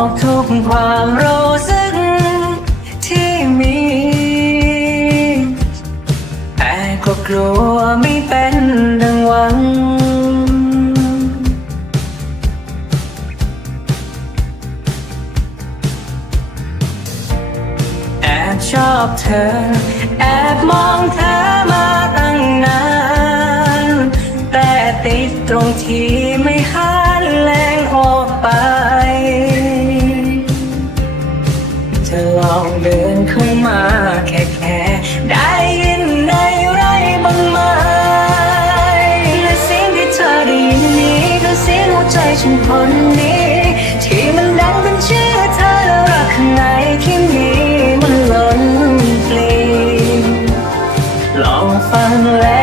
อกทุกความรู้สึกที่มี แต่ก็กลัวไม่เป็นดังหวัง แอบชอบเธอ แอบมองเธอ ใจฉันคนนี้ ที่มันดังเป็นชื่อเธอแล้วรักข้างในที่มีมันล้นปลีลองฟังแล้ว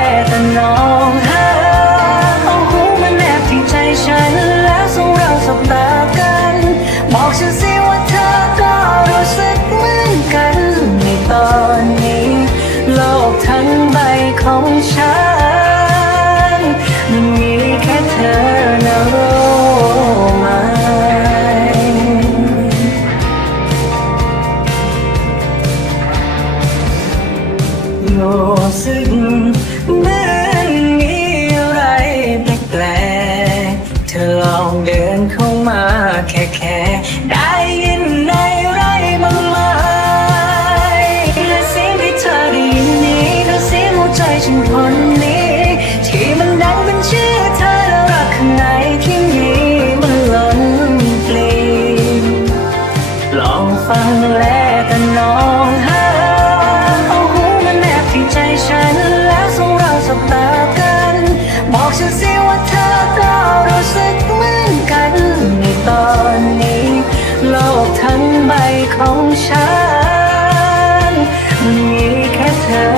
เธอม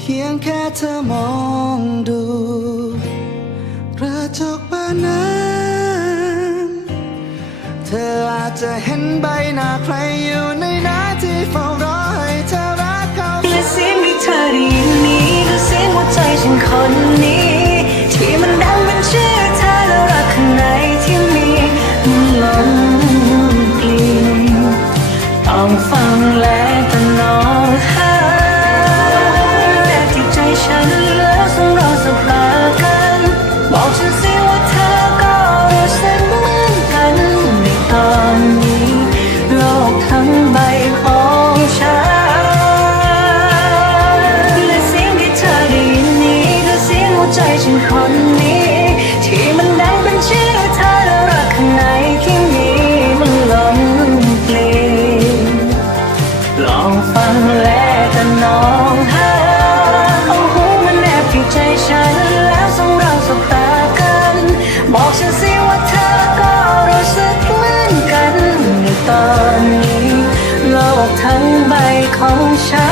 พียงแค่เธอมองดู กระจกบานนั้น ธออาจจะเห็นใบหน้าใคร 口上。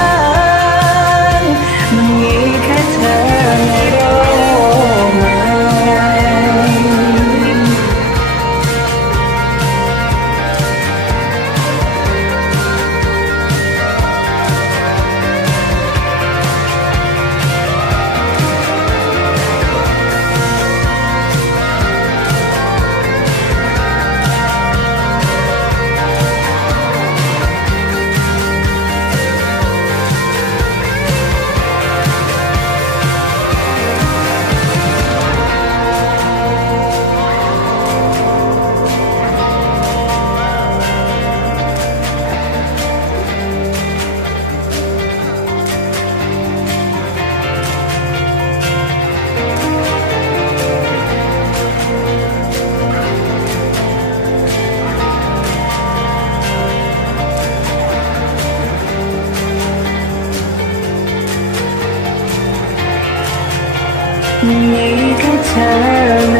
แค่เธอ